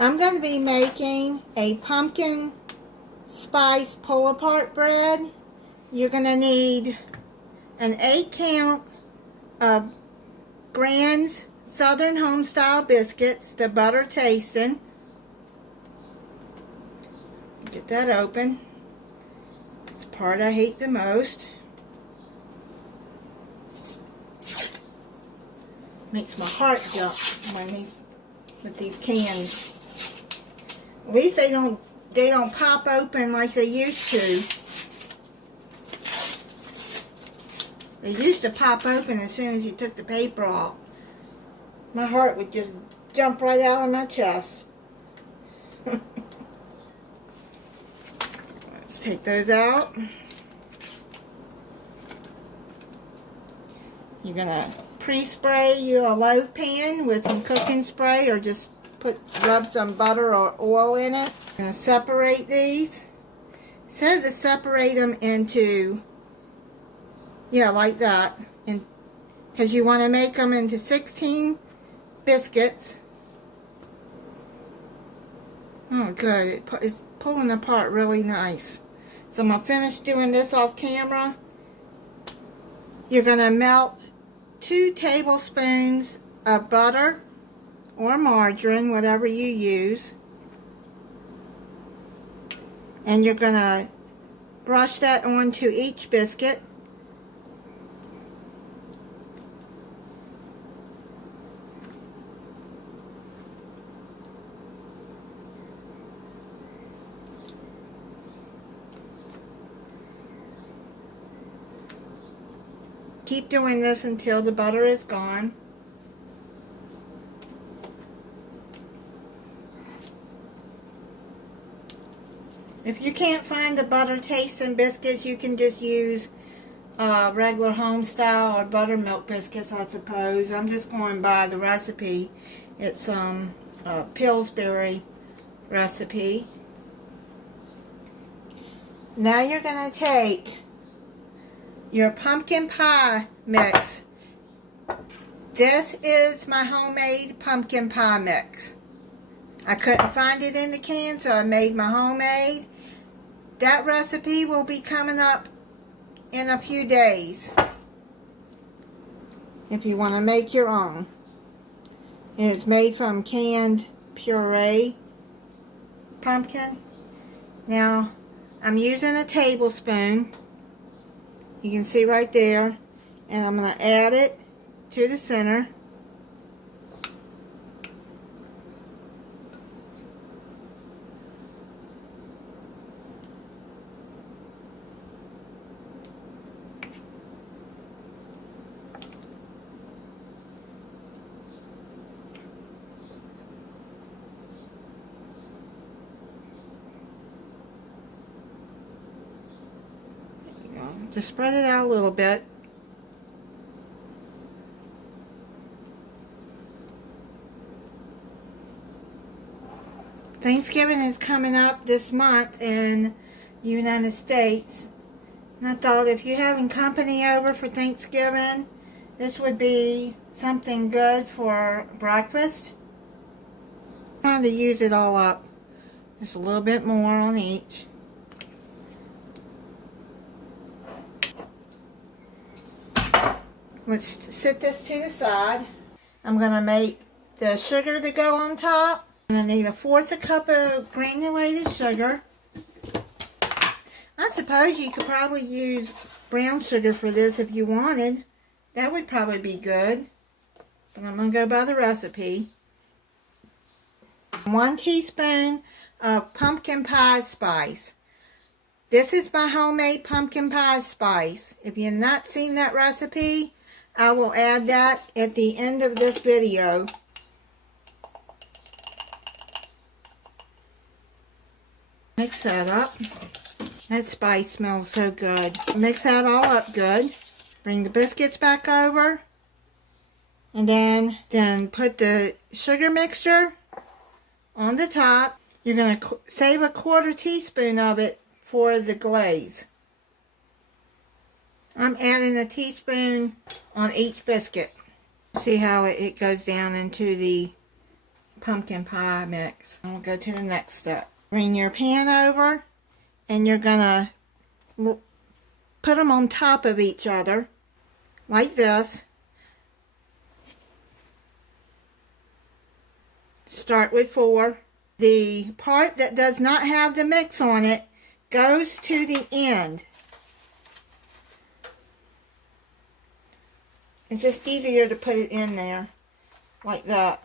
I'm going to be making a pumpkin spice pull-apart bread. You're going to need an 8-count of Grand's Southern Homestyle biscuits, the butter tasting. Get that open. It's the part I hate the most. Makes my heart jump when with these cans. At least they don't pop open like they used to. They used to pop open as soon as you took the paper off. My heart would just jump right out of my chest. Let's take those out. You're gonna pre-spray your loaf pan with some cooking spray, or just rub some butter or oil in it. I'm gonna separate these. It says to separate them into, yeah, like that, and because you want to make them into 16 biscuits. Oh, good. It's pulling apart really nice. So I'm gonna finish doing this off camera. You're gonna melt 2 tablespoons of butter or margarine, whatever you use, and you're gonna brush that onto each biscuit. Keep doing this until the butter is gone. If you can't find the butter tasting biscuits, you can just use regular home style or buttermilk biscuits, I suppose. I'm just going by the recipe. It's Pillsbury recipe. Now you're going to take your pumpkin pie mix. This is my homemade pumpkin pie mix. I couldn't find it in the can, so I made my homemade. That recipe will be coming up in a few days if you want to make your own. And it's made from canned puree pumpkin. Now, I'm using a tablespoon. You can see right there, and I'm going to add it to the center. Just spread it out a little bit. Thanksgiving is coming up this month in the United States. And I thought if you're having company over for Thanksgiving, this would be something good for breakfast. I'm trying to use it all up. Just a little bit more on each. Let's set this to the side. I'm going to make the sugar to go on top. I'm going to need 1/4 cup of granulated sugar. I suppose you could probably use brown sugar for this if you wanted. That would probably be good. But I'm going to go by the recipe. 1 teaspoon of pumpkin pie spice. This is my homemade pumpkin pie spice. If you've not seen that recipe, I will add that at the end of this video. Mix that up. That spice smells so good. Mix that all up good. Bring the biscuits back over. And then put the sugar mixture on the top. You're going to save 1/4 teaspoon of it for the glaze. I'm adding a teaspoon on each biscuit. See how it goes down into the pumpkin pie mix. And we'll go to the next step. Bring your pan over, and you're gonna put them on top of each other like this. Start with 4. The part that does not have the mix on it goes to the end. It's just easier to put it in there like that.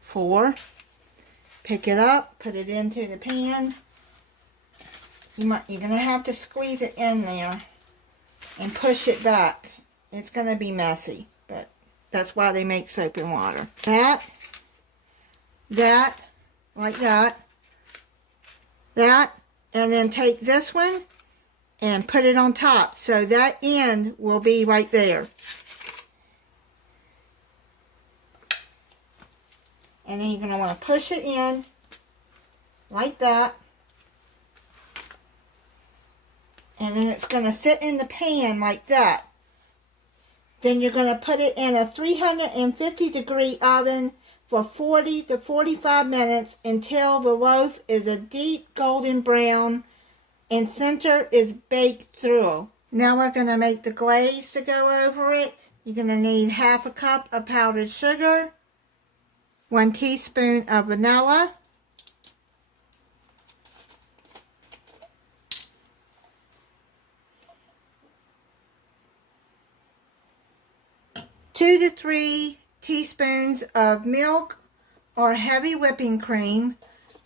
Four. Pick it up, put it into the pan. You're going to have to squeeze it in there and push it back. It's going to be messy, but that's why they make soap and water. That, like that, and then take this one and put it on top. So that end will be right there. And then you're going to want to push it in like that. And then it's going to sit in the pan like that. Then you're going to put it in a 350 degree oven for 40 to 45 minutes until the loaf is a deep golden brown and center is baked through. Now we're going to make the glaze to go over it. You're going to need 1/2 cup of powdered sugar, 1 teaspoon of vanilla, 2 to 3 teaspoons of milk or heavy whipping cream.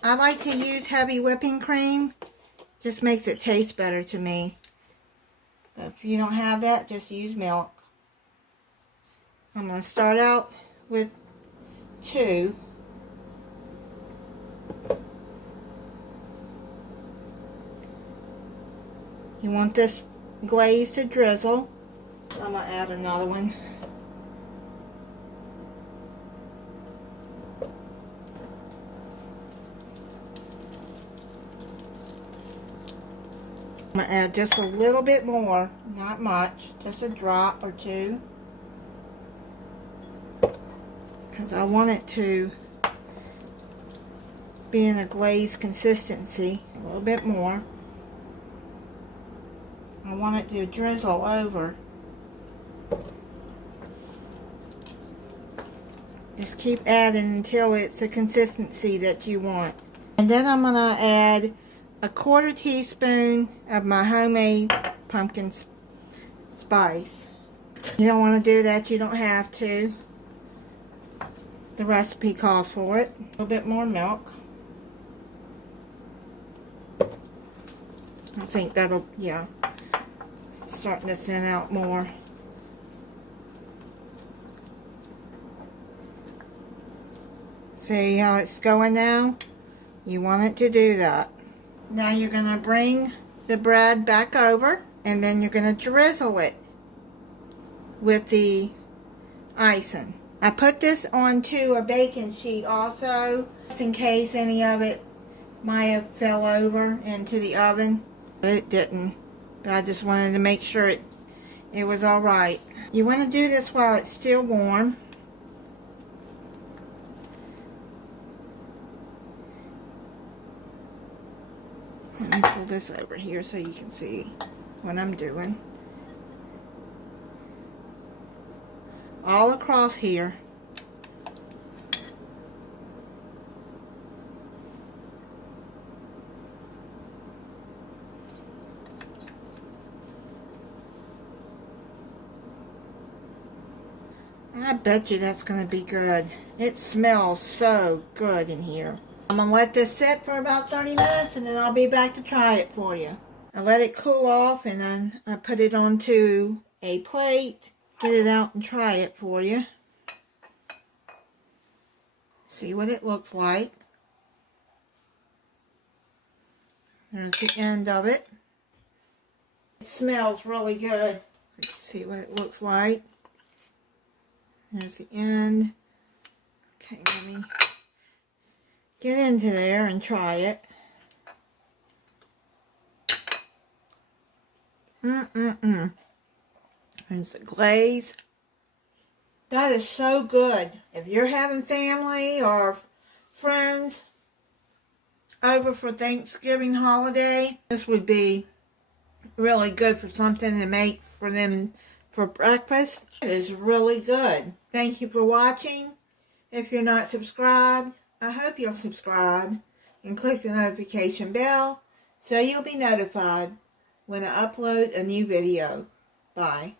I like to use heavy whipping cream. Just makes it taste better to me. But if you don't have that, just use milk. I'm going to start out with 2. You want this glaze to drizzle. I'm going to add another one. I'm going to add just a little bit more, not much, just a drop or 2. Because I want it to be in a glaze consistency, a little bit more. I want it to drizzle over. Just keep adding until it's the consistency that you want. And then I'm going to add a 1/4 teaspoon of my homemade pumpkin spice. You don't want to do that, you don't have to. The recipe calls for it. A little bit more milk. I think that'll, yeah, starting to thin out more. See how it's going now? You want it to do that. Now you're going to bring the bread back over, and then you're going to drizzle it with the icing. I put this onto a baking sheet also, just in case any of it might have fell over into the oven. But it didn't. But I just wanted to make sure it was alright. You want to do this while it's still warm. Let me pull this over here so you can see what I'm doing. All across here. I bet you that's going to be good. It smells so good in here. I'm going to let this sit for about 30 minutes and then I'll be back to try it for you. I let it cool off and then I put it onto a plate, get it out and try it for you. See what it looks like. There's the end of it. It smells really good. Let's see what it looks like. There's the end. Okay, let me get into there and try it. And it's a glaze. That is so good. If you're having family or friends over for Thanksgiving holiday, this would be really good for something to make for them for breakfast. It is really good. Thank you for watching. If you're not subscribed, I hope you'll subscribe and click the notification bell so you'll be notified when I upload a new video. Bye.